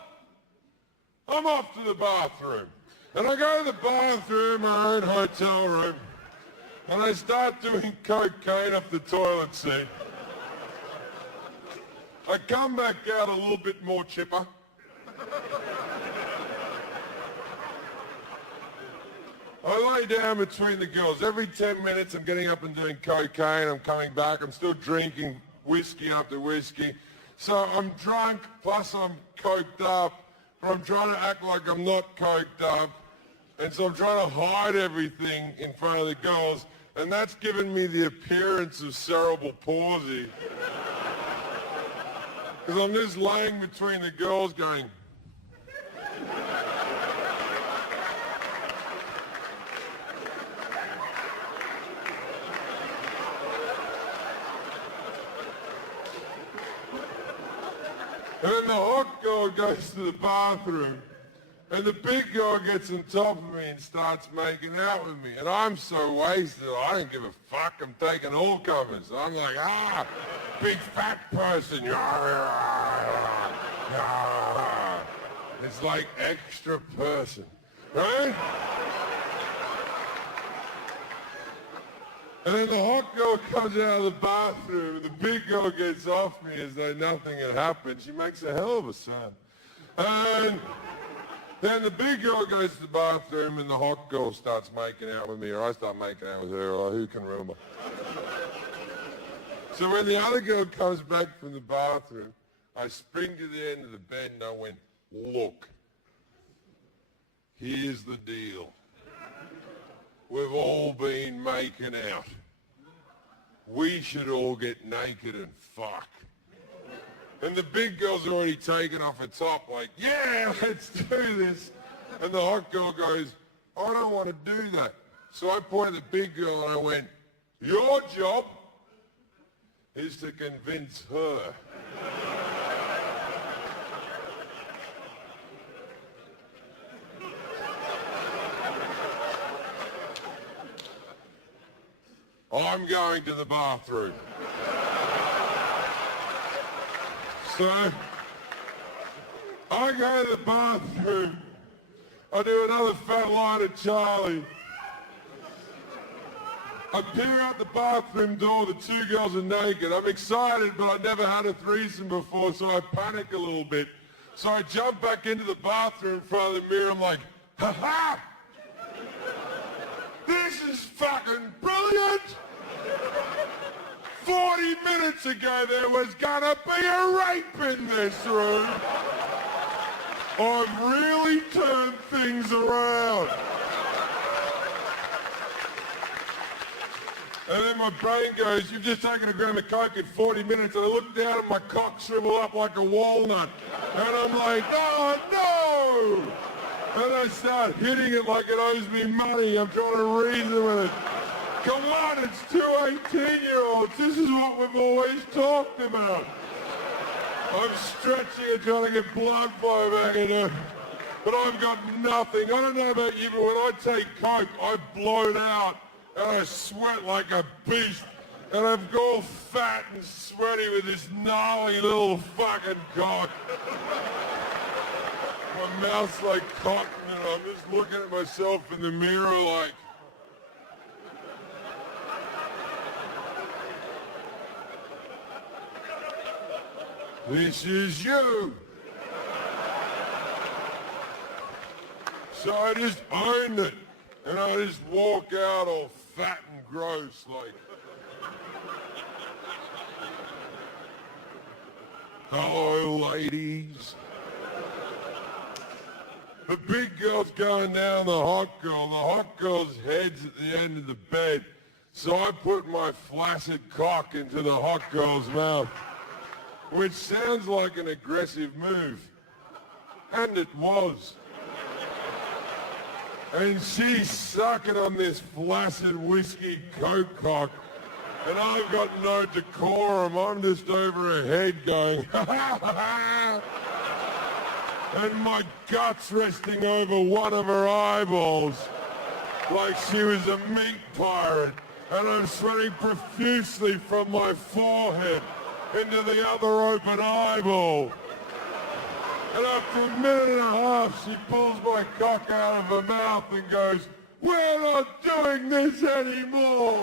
I'm off to the bathroom. And I go to the bathroom, my own hotel room, and I start doing cocaine off the toilet seat. I come back out a little bit more chipper. I lay down between the girls. Every 10 minutes I'm getting up and doing cocaine. I'm coming back. I'm still drinking whiskey after whiskey. So I'm drunk, plus I'm coked up, but I'm trying to act like I'm not coked up. And so I'm trying to hide everything in front of the girls, and that's given me the appearance of cerebral palsy. Because I'm just laying between the girls going... And then the hot girl goes to the bathroom, and the big girl gets on top of me and starts making out with me. And I'm so wasted, I don't give a fuck. I'm taking all comers. I'm like, big fat person. It's like extra person, right? And then the hot girl comes out of the bathroom, and the big girl gets off me as though nothing had happened. She makes a hell of a sound. And then the big girl goes to the bathroom, and the hot girl starts making out with me, or I start making out with her, or who can remember? So when the other girl comes back from the bathroom, I spring to the end of the bed, and I went, look, here's the deal. We've all been making out. We should all get naked and fuck. And the big girl's already taken off her top like, yeah, let's do this. And the hot girl goes, I don't want to do that. So I pointed at the big girl and I went, your job is to convince her. I'm going to the bathroom. So, I go to the bathroom. I do another fat line of Charlie. I peer out the bathroom door, the two girls are naked. I'm excited, but I've never had a threesome before, so I panic a little bit. So I jump back into the bathroom in front of the mirror. I'm like, ha-ha! This is fucking brilliant! 40 minutes ago there was gonna be a rape in this room. I've really turned things around. And then my brain goes, you've just taken a gram of coke in 40 minutes, and I look down and my cock shrivel up like a walnut. And I'm like, oh no! And I start hitting it like it owes me money. I'm trying to reason with it. Come on, it's two 18-year-olds. This is what we've always talked about. I'm stretching and trying to get blood flow back into it. But I've got nothing. I don't know about you, but when I take coke, I bloat out and I sweat like a beast. And I'm all fat and sweaty with this gnarly little fucking cock. My mouth's like cotton and I'm just looking at myself in the mirror like, this is you. So I just owned it, and I just walk out all fat and gross, like, hello, ladies. The big girl's going down the hot girl. The hot girl's head's at the end of the bed. So I put my flaccid cock into the hot girl's mouth, which sounds like an aggressive move. And it was. And she's sucking on this flaccid whiskey coke cock. And I've got no decorum. I'm just over her head going, and my gut's resting over one of her eyeballs like she was a mink pirate. And I'm sweating profusely from my forehead into the other open eyeball. And after a minute and a half, she pulls my cock out of her mouth and goes, we're not doing this anymore.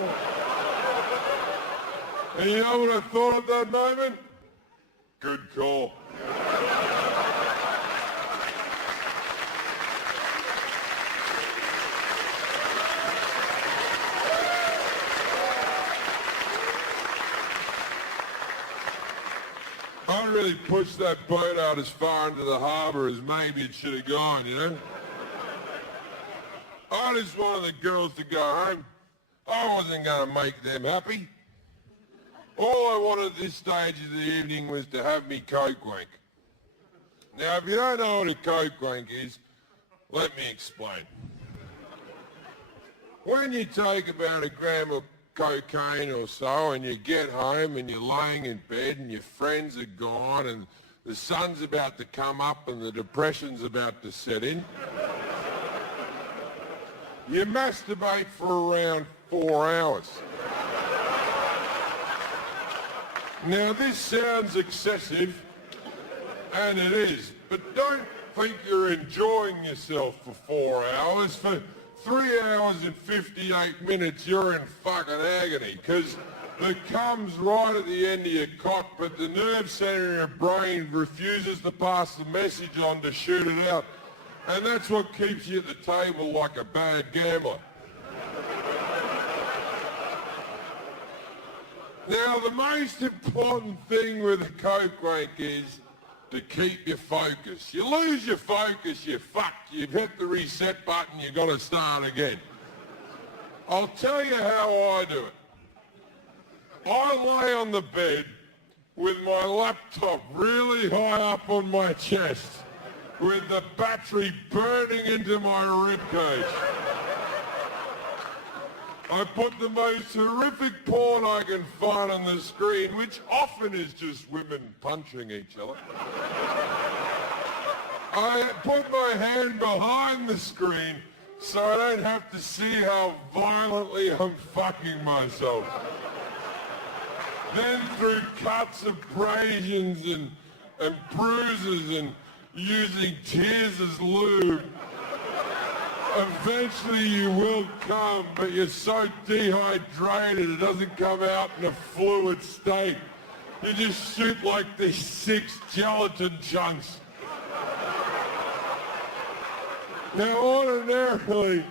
And you know what I thought at that moment? Good call. I really pushed that boat out as far into the harbour as maybe it should have gone, you know? I just wanted the girls to go home. I wasn't going to make them happy. All I wanted at this stage of the evening was to have me coke wank. Now, if you don't know what a coke wank is, let me explain. When you take about a gram of cocaine or so and you get home and you're laying in bed and your friends are gone and the sun's about to come up and the depression's about to set in, you masturbate for around 4 hours. Now this sounds excessive, and it is, but don't think you're enjoying yourself for 4 hours. For 3 hours and 58 minutes, you're in fucking agony, because the cum's right at the end of your cock, but the nerve centre in your brain refuses to pass the message on to shoot it out. And that's what keeps you at the table like a bad gambler. Now, the most important thing with a coke wank is to keep your focus. You lose your focus, you're fucked. You've hit the reset button, you've got to start again. I'll tell you how I do it. I lay on the bed with my laptop really high up on my chest, with the battery burning into my ribcage. I put the most horrific porn I can find on the screen, which often is just women punching each other. I put my hand behind the screen so I don't have to see how violently I'm fucking myself. Then through cuts, abrasions and bruises and using tears as lube, eventually you will come, but you're so dehydrated it doesn't come out in a fluid state. You just shoot like these 6 gelatin chunks. Now ordinarily,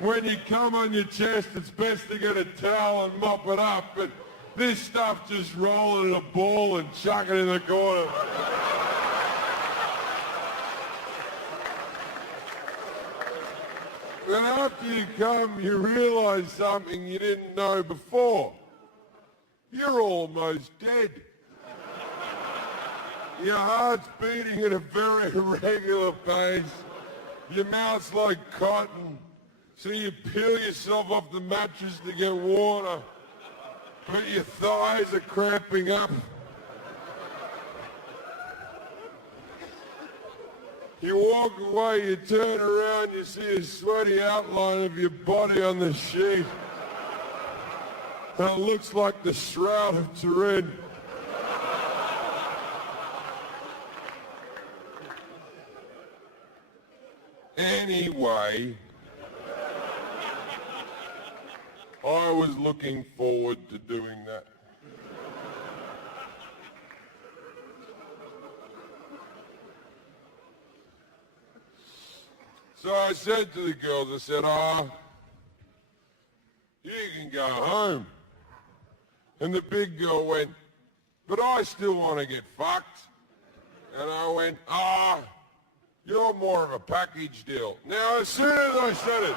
when you come on your chest, it's best to get a towel and mop it up, but this stuff just roll it in a ball and chuck it in the corner. then after you come, you realise something you didn't know before. You're almost dead. Your heart's beating at a very irregular pace. Your mouth's like cotton. So you peel yourself off the mattress to get water. But your thighs are cramping up. You walk away, you turn around, you see a sweaty outline of your body on the sheet. And it looks like the Shroud of Turin. Anyway, I was looking forward to doing that. So I said to the girls, I said, you can go home. And the big girl went, but I still want to get fucked. And I went, you're more of a package deal. Now, as soon as I said it,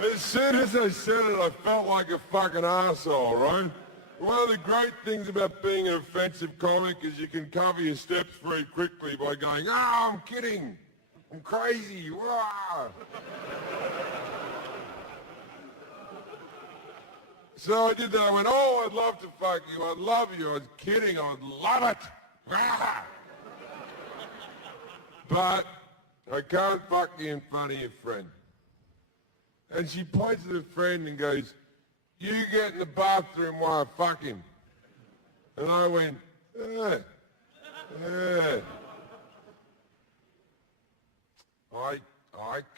I felt like a fucking asshole, right? One of the great things about being an offensive comic is you can cover your steps very quickly by going, I'm kidding. I'm crazy. Wah. So I did that. I went, I'd love to fuck you. I'd love you. I was kidding. I would love it. Wah. But I can't fuck you in front of your friend. And she points to the friend and goes, you get in the bathroom while I fuck him. And I went, I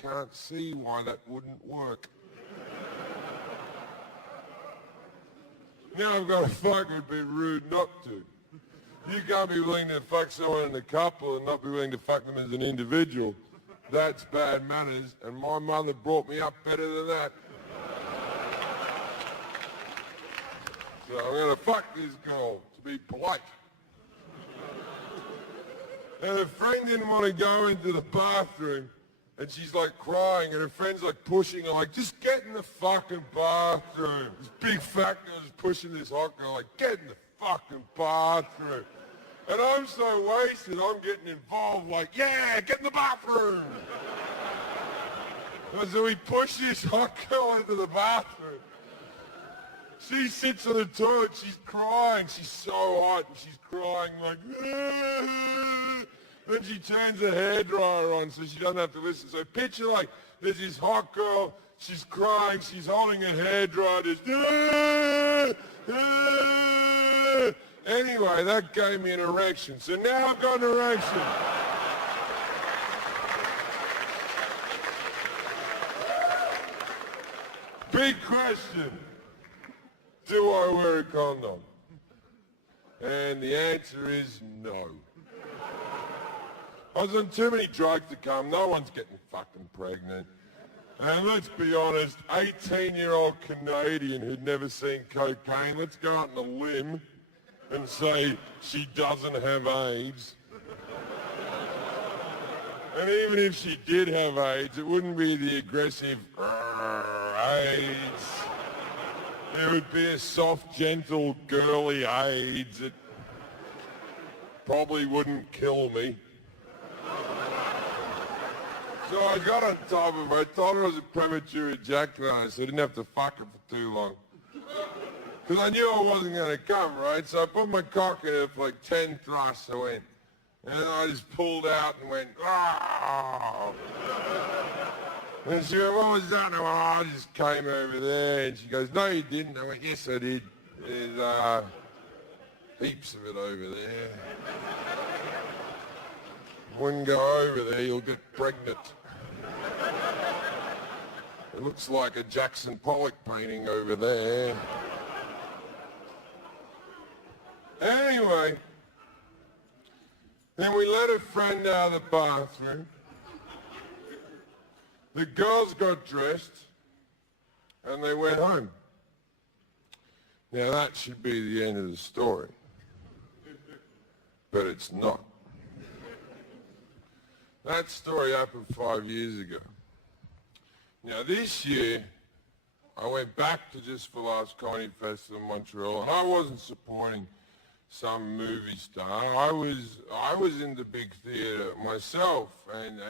can't see why that wouldn't work. Now I've got to fuck, it would be rude not to. You can't be willing to fuck someone in a couple and not be willing to fuck them as an individual. That's bad manners, and my mother brought me up better than that. So I'm going to fuck this girl to be polite. And her friend didn't want to go into the bathroom, and she's like crying, and her friend's like pushing her, like, just get in the fucking bathroom. This big fat girl is pushing this hot girl, like, get in the fucking bathroom. And I'm so wasted, I'm getting involved, like, yeah, get in the bathroom. And so we push this hot girl into the bathroom. She sits on the toilet, she's crying, she's so hot, and she's crying like, then she turns the hairdryer on so she doesn't have to listen. So picture like, there's this hot girl, she's crying, she's holding her hairdryer, just, anyway, that gave me an erection. So now I've got an erection. Big question. Do I wear a condom? And the answer is no. I was on too many drugs to come. No one's getting fucking pregnant. And let's be honest, 18-year-old Canadian who'd never seen cocaine, let's go out on a limb and say she doesn't have AIDS. And even if she did have AIDS, it wouldn't be the aggressive AIDS. It would be a soft, gentle, girly AIDS. It probably wouldn't kill me. So I got on top of her. I told her I was a premature ejaculator, so I didn't have to fuck her for too long. Because I knew I wasn't going to come, right? So I put my cock in her for like 10 thrusts. I went. And I just pulled out and went, ah. And she went, what was that? And I just came over there. And she goes, no, you didn't. I went, yes, I did. There's heaps of it over there. Wouldn't go over there, you'll get pregnant. It looks like a Jackson Pollock painting over there. Anyway, then we let a friend out of the bathroom. The girls got dressed and they went home. Now that should be the end of the story. But it's not. That story happened 5 years ago. Now this year, I went back to Just for Laughs Comedy Festival in Montreal, and I wasn't supporting some movie star. I was in the big theatre myself, and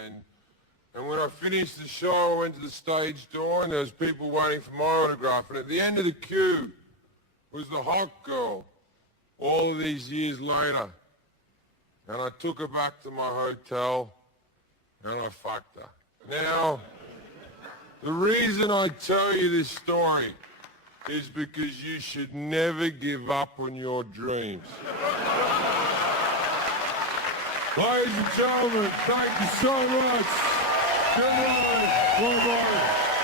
when I finished the show, I went to the stage door, and there was people waiting for my autograph, and at the end of the queue was the hot girl, all of these years later. And I took her back to my hotel, and I fucked her. Now, the reason I tell you this story is because you should never give up on your dreams. Ladies and gentlemen, thank you so much. Good night. Bye-bye.